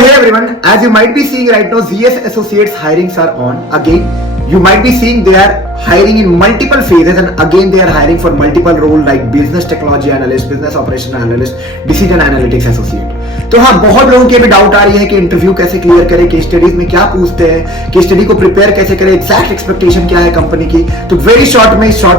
hey everyone, as you might be seeing right now, ZS Associates hirings are on. Again, you might be seeing they are hiring in multiple phases, and again they are hiring for multiple role like business technology analyst, business operation analyst, decision analytics associate. तो हाँ, बहुत लोगों के भी doubt आ रही है कि interview कैसे क्लियर करें, केस स्टडीज में क्या पूछते हैं, केस स्टडी को प्रिपेयर कैसे करें, एग्जैक्ट एक्सपेक्टेशन क्या है कंपनी की. तो वेरी शॉर्ट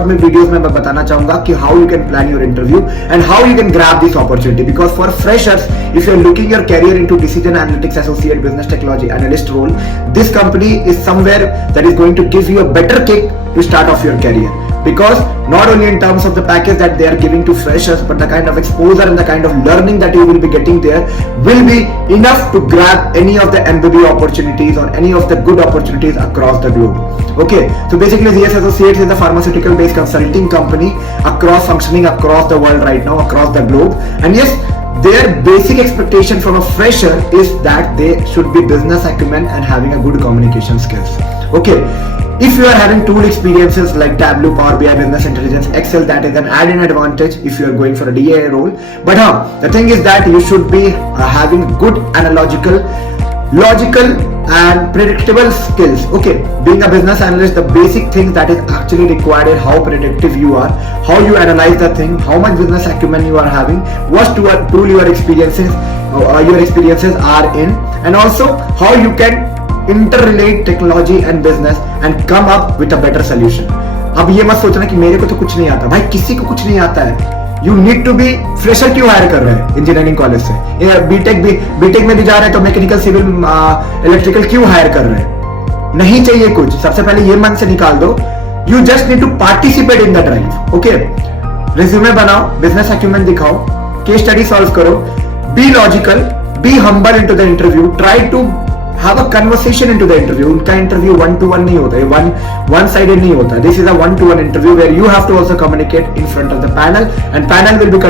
में वीडियोस में मैं बताना चाहूंगा कि how you can plan your interview and how you can grab this opportunity. Because for freshers, if you are looking your career into decision analytics associate, business technology analyst role, this company is somewhere that is going to give you a better kick to start off your career, because not only in terms of the package that they are giving to freshers, but the kind of exposure and the kind of learning that you will be getting there will be enough to grab any of the MBB opportunities or any of the good opportunities across the globe. Okay, so basically ZS Associates is a pharmaceutical based consulting company functioning across the world right now, across the globe. And yes, their basic expectation from a fresher is that they should be business acumen and having a good communication skills. Okay, if you are having tool experiences like Tableau, Power BI, Business Intelligence, Excel, that is an added advantage if you are going for a DA role. But the thing is that you should be having good analogical, logical and predictable skills. Okay, being a business analyst, the basic things that is actually required is how predictive you are, how you analyze the thing, how much business acumen you are having, what tool your experiences are in, and also how you can interrelate technology and business and come up with a better solution. अब ये मत सोचना कि मेरे को तो कुछ नहीं आता. भाई, किसी को कुछ नहीं आता है. You need to be fresher क्यों हायर कर रहे हैं इंजीनियरिंग कॉलेज से? बीटेक में भी जा रहे हैं तो मैकेनिकल, सिविल, इलेक्ट्रिकल क्यों हायर कर रहे हैं? नहीं चाहिए कुछ. सबसे पहले ये मन से निकाल दो. You just need to participate in the drive. Okay, resume बनाओ, बिजनेस एक्यूमेंट दिखाओ, केस स्टडी सॉल्व करो, be logical, be humble into the interview, try to have a conversation into the interview. उनका इंटरव्यू 1-to-1 नहीं होता है, one sided नहीं होता. This is a 1-to-1 interview where you have to also communicate in front of the panel, and panel will be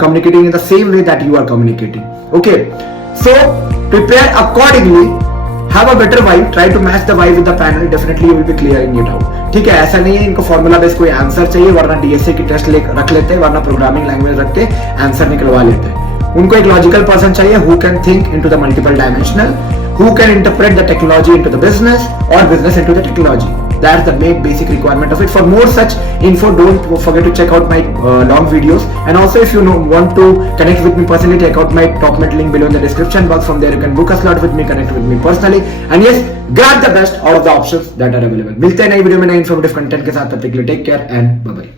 communicating in the same way that you are communicating. Okay, so prepare accordingly, have a better vibe, try to match the vibe with the panel. Definitely you will be clearing it out. ठीक है, ऐसा नहीं है इनको formula based कोई answer चाहिए, वरना DSA की टेस्ट रख लेते हैं, वरना प्रोग्रामिंग लैंग्वेज रखते आंसर निकलवा लेते हैं. उनको एक लॉजिकल पर्सन चाहिए who can think into the multiple dimensional, who can interpret the technology into the business or business into the technology. That's the main basic requirement of it. For more such info, don't forget to check out my long videos, and also if you want to connect with me personally, check out my top mate link below in the description box. From there you can book a slot with me, connect with me personally, and yes, grab the best out of the options that are available. मिलते हैं नई video में नए informative content के साथ. तब तक के लिए take care and bye bye.